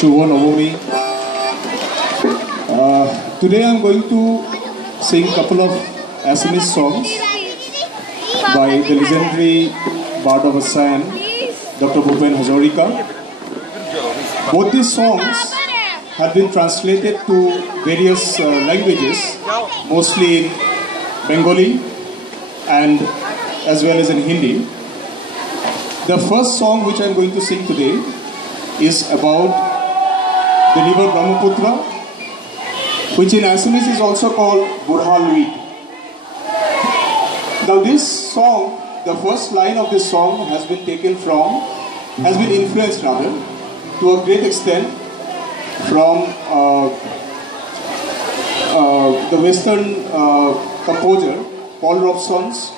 Shubho Navami. Today I'm going to sing a couple of Assamese songs by the legendary Bard of Assam, Dr. Bhupen Hazarika. Both these songs have been translated to various languages, mostly in Bengali and as well as in Hindi. The first song which I'm going to sing today is about the river Brahmaputra, which in Assamese is also called Burha Lui. Now this song, the first line of this song has been influenced rather, to a great extent from the Western composer Paul Robson's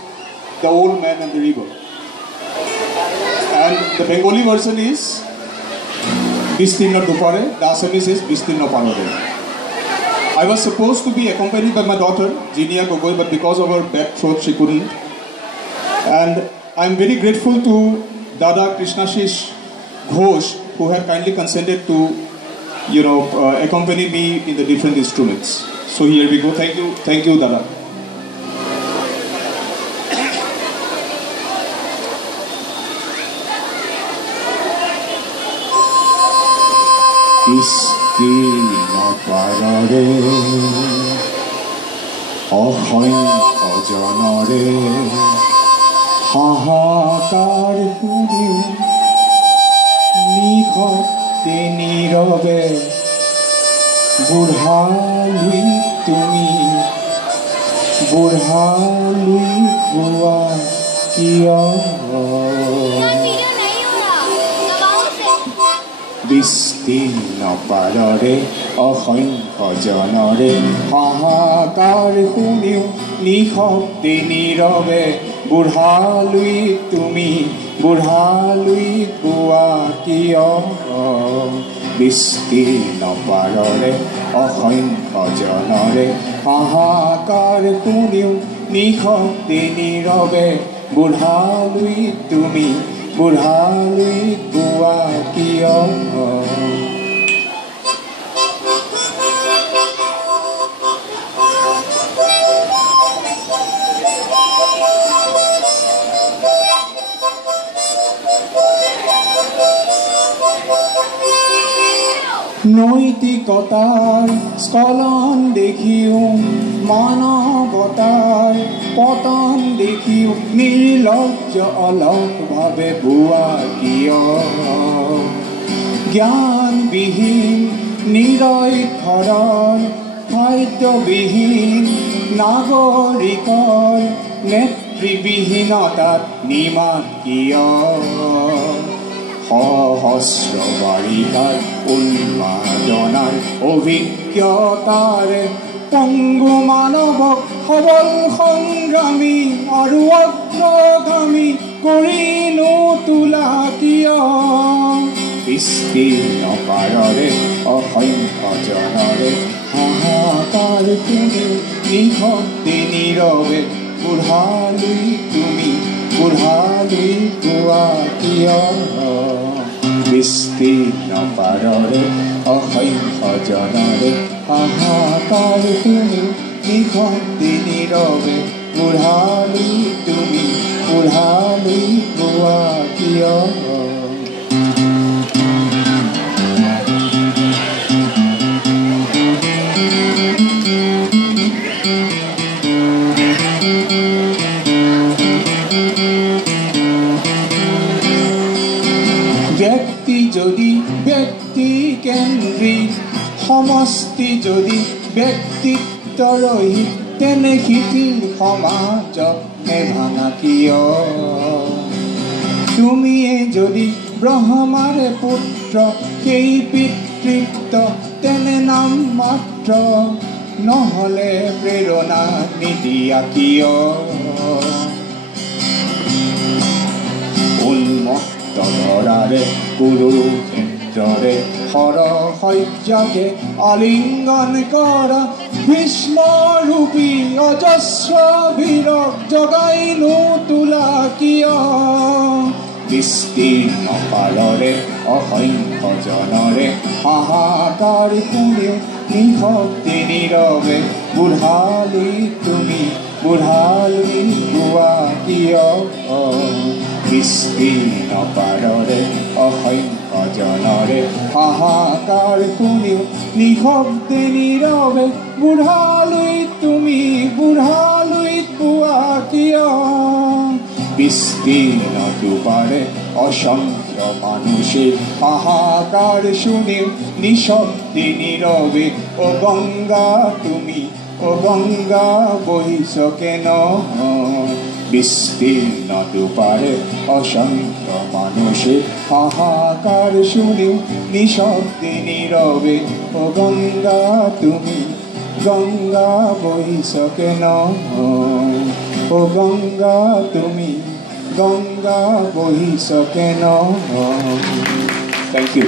The Old Man and the River. And the Bengali version is Bistirna Dupare, the Assamese is Bistirna Panore. I was supposed to be accompanied by my daughter, Jinia Gogoi, but because of her bad throat, she couldn't. And I'm very grateful to Dada Krishnashish Ghosh, who had kindly consented to, accompany me in the different instruments. So here we go. Thank you, Dada. Bistirna parare, অসংখ্য জনৰে হাহাকাৰ শুনি নিশতে নীৰৱে বুঢ়া Louis তুমি বুঢ়া Louis গোৱা কিয় বিস্তীৰ্ণ পাৰৰে অসংখ্য জনৰে হাহাকাৰ শুনিও নিশব্দে নীৰৱে বুঢ়া লুই তুমি বুঢ়া লুই গোৱা কিয় বিস্তীৰ্ণ পাৰৰে অসংখ্য জনৰে হাহাকাৰ শুনিও নিশব্দে নীৰৱে বুঢ়া লুই তুমি বুঢ়া লুই গোৱা কিয় নৈতিকতাৰ স্খলন দেখিও মানৱতাৰ পতন দেখিও নিৰ্লজ্জ অলকভাৱে বোৱা কিয় জ্ঞানবিহীন নিৰক্ষৰৰ খাদ্যবিহীন নাগৰিকৰ নেতৃবিহীনতাত নিমাত কিয় সহস্ৰ বাৰিষাৰ উন্মাদনাৰ অভিজ্ঞতাৰে পংগু মানৱক সবল সংগ্ৰামী আৰু অগ্ৰগামী কৰি নোতোলা কিয় বিস্তীৰ্ণ পাৰৰে অসংখ্য জনৰে হাহাকাৰ শুনি নিশব্দে নীৰৱে বুঢ়া লুই তুমি বুঢ়া লুই গোৱা কিয় বিস্তীৰ্ণ পাৰৰে অসংখ্য জনৰে হাহাকাৰ শুনি নিশব্দে নীৰৱে বুঢ়া লুই তুমি বুঢ়া লুই গোৱা কিয় ব্যক্তি যদি ব্যক্তি কেন্দ্ৰিক সমষ্টি যদি ব্যক্তিত্ব ৰহিত তেনে শিথিল সমাজক নেভাঙা কিয় তুমিয়ে যদি ব্ৰহ্মাৰে পুত্ৰ সেই পিতৃত্ব তেনে নাম মাত্ৰ নহ'লে প্ৰেৰণা নিদিয়া কিয় উন্মত্ত ধৰাৰে কুৰুক্ষেত্ৰৰে সৰসজ্জাকে আলিংগন কৰা ভীষ্মৰূপী অজস্ৰ বীৰক জগাই নোতোলা কিয় বিস্তীৰ্ণ পাৰৰে অসংখ্য জনৰে হাহাকাৰ শুনেও নিঃশব্দে নীৰৱে বুঢ়ালৈ তুমি বুঢ়ালৈ গোৱা কিয় বিস্তীৰ্ণ পাৰৰে অসংখ্য জনৰে হাহাকাৰ শুনেও নিঃশব্দে নীৰৱে বুঢ়ালৈ তুমি বুঢ়ালৈ গোৱা কিয় বিস্তীৰ্ণ দুপাৰে অসংখ্য মানুষে হাহাকার শুনেও নিঃশব্দে নীরবে ও গঙ্গা তুমি ও গঙ্গা বহিছ কেন বিস্তীর্ণ দুপারে অসংখ্য মানুষে হাহাকার শুনেও নিঃশব্দে নীরবে ও গঙ্গা তুমি গঙ্গা বহিছ কেন ও গঙ্গা তুমি গঙ্গা বহিছ কেন থ্যাংক ইউ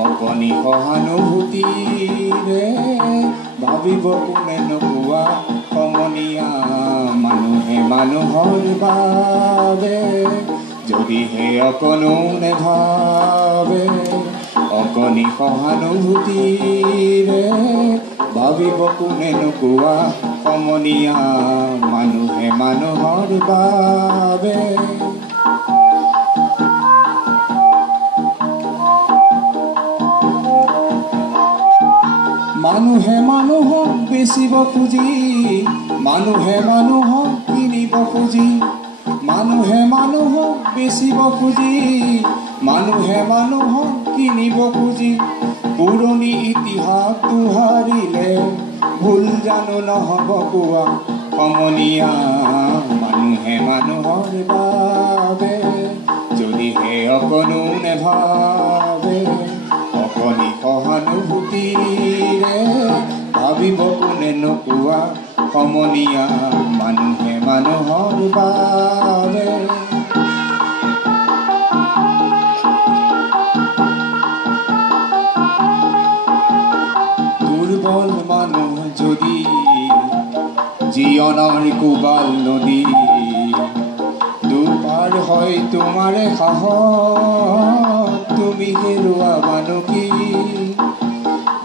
অকণি সহানুভূতিৰে ভাবিব কোনে নোপোৱা সমনীয়া মানুহে মানুহৰ বাবে যদিহে অকণো নেভাবে অকণি সহানুভূতিৰে ভাবিব কোনে নোপোৱা সমনীয়া মানুহে মানুহৰ বাবে মানুহে মানুহক বেচিব খুজি মানুহে মানুহক কিনিব খুজি মানুহে মানুহক বেচিব খুজি মানুহে মানুহক কিনিব খুজি পুৰণি ইতিহাস দোহাৰিলে ভুল জানো নহ'ব কোৱা সমনীয়া মানুহে মানুহৰ বাবে যদিহে অকণো নেভাবে অকণি সহানুভূতিৰে ভাবিব কোনে নোপোৱা সমনীয়া মানুহে মানুহৰ বাবে দুৰ্বল মানুহ যদি জীৱনৰ কোবাল নদী দুপাৰ হয় তোমাৰে সাহস তুমি হেৰুৱাবানো কি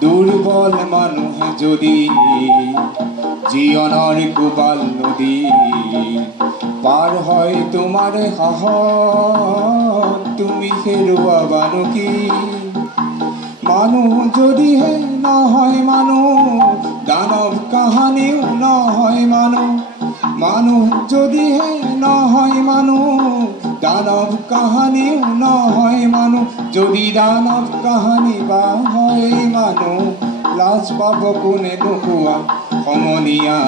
দুৰ্বল মানুহে যদি জীৱনৰ কোবাল নদী পাৰ হয় তোমাৰে সাহস তুমি হেৰুৱাবানো কি মানুহ যদিহে নহয় মানুহ দানৱ কাহানিও নহয় মানুহ মানুহ যদিহে নহয় মানুহ দানৱ কাহানিও নহয় মানুহ যদি দানৱ কাহানি বা হয় মানুহ লাজ পাব কোনে নোপোৱা সমনীয়া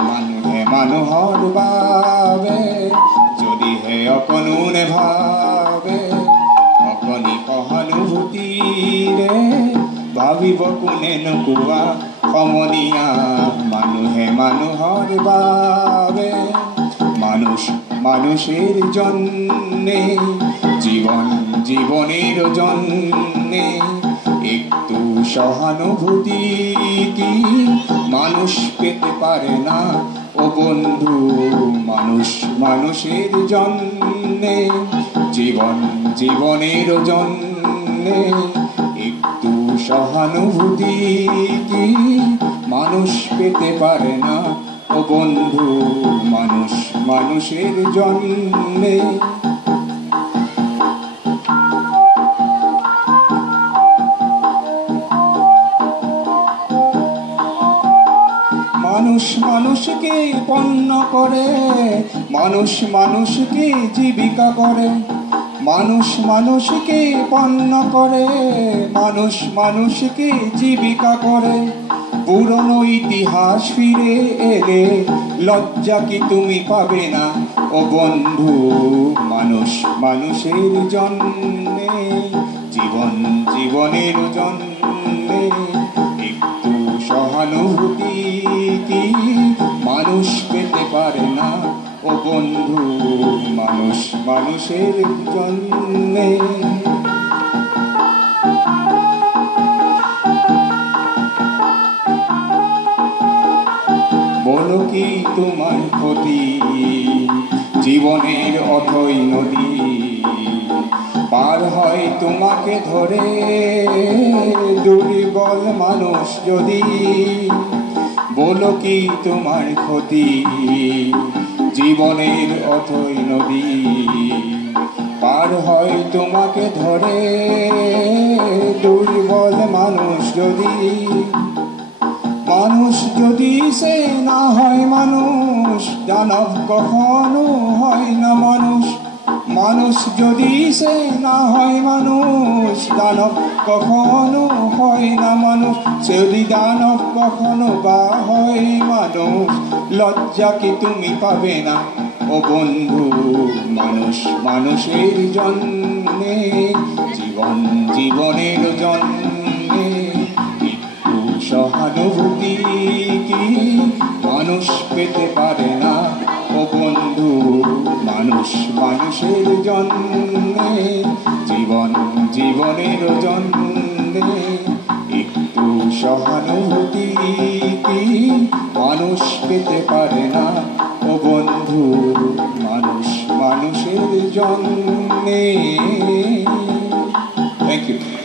মানুহে মানুহৰ বাবে যদিহে অকণো নেভাবে অকণি সহানুভূতিৰে ভাবিব কোনে নোপোৱা সমনীয়া মানুহে মানুহৰ বাবে মানুষ মানুষের জন্যে জীবন জীবনের জন্যে একটু সহানুভূতি কি মানুষ পেতে পারে না ও বন্ধু মানুষ মানুষের জন্যে জীবন জীবনের জন্যে একটু সহানুভূতি কি মানুষ পেতে পারে না ও বন্ধু মানুষ মানুষের জন্যে মানুষ মানুষকে পণ্য করে মানুষ মানুষকে জীবিকা করে মানুষ মানুষকে পণ্য করে মানুষ মানুষকে জীবিকা করে পুরনো ইতিহাস ফিরে এলে লজ্জা কি তুমি পাবে না ও বন্ধু মানুষ মানুষের জন্যে জীবন জীবনের জন্যে একটু সহানুভূতি কি মানুষ পেতে পারে না ও বন্ধু মানুষ মানুষের জন্যে বলো কি তোমার ক্ষতি জীবনের অথই নদী পার হয় তোমাকে ধরে দুর্বল মানুষ যদি বলো কি তোমার ক্ষতি জীবনের অথই নদী পার হয় তোমাকে ধরে দুর্বল মানুষ যদি মানুষ যদি সে না হয় মানুষ দানব কখনো হয় না মানুষ মানুষ যদি সে না হয় মানুষ দানব কখনো হয় না মানুষ যদি দানব কখনো বা হয় মানুষ লজ্জা কি তুমি পাবে না ও বন্ধু মানুষ মানুষের জন্যে জীবন জীবনের জন্যে সহানুভূতি কি মানুষ পেতে পারে না ও বন্ধু মানুষ মানুষের জন্যে জীবন জীবনের জন্যে একটু সহানুভূতি কি মানুষ পেতে পারে না ও বন্ধু মানুষ মানুষের জন্যে। Thank U.